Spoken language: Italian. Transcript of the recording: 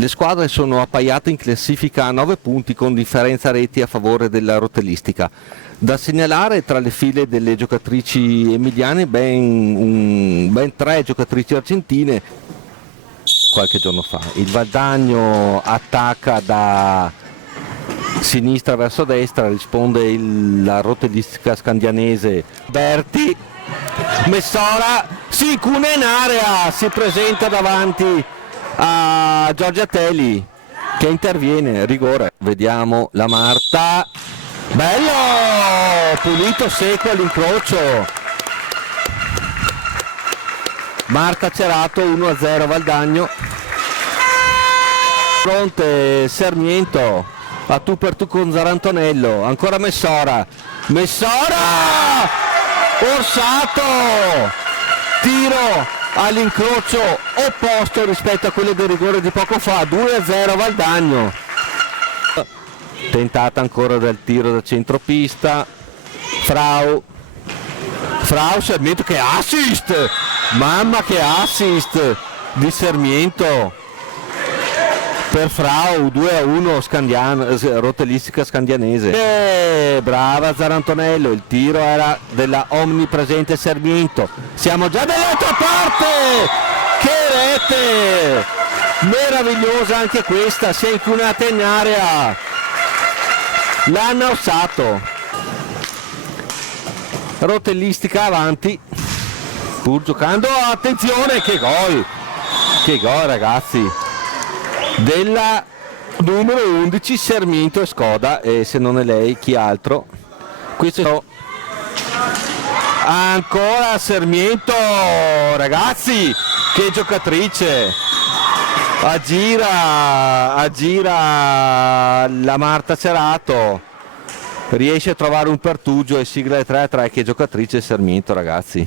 Le squadre sono appaiate in classifica a 9 punti con differenza reti a favore della rotellistica. Da segnalare tra le file delle giocatrici emiliane ben 3 giocatrici argentine. Qualche giorno fa il Valdagno attacca da sinistra verso destra, risponde la rotellistica scandianese Berti. Messora si incuna in area, si presenta davanti a Giorgia Telli che interviene, rigore. Vediamo la Marta, bello, pulito, secco all'incrocio. Marta Cerato, 1-0 Valdagno. Fronte Sarmiento, a tu per tu con Zarantonello, ancora Messora, Orsato, tiro all'incrocio opposto rispetto a quello del rigore di poco fa, 2-0 Valdagno. Tentata ancora del tiro da centropista, Frau, Sarmiento, che assist, mamma che assist di Sarmiento per Frau, 2-1 rotellistica scandianese. Brava Zarantonello, il tiro era della omnipresente Sarmiento. Siamo già dall'altra parte, che rete meravigliosa anche questa, si è incunata in area, l'hanno ossato. Rotellistica avanti, pur giocando, attenzione, che gol ragazzi, della numero 11 Sarmiento e Skoda, e se non è lei chi altro. Questo ancora Sarmiento, ragazzi, che giocatrice, aggira la Marta Cerato, riesce a trovare un pertugio e sigla le 3-3, che giocatrice Sarmiento, ragazzi.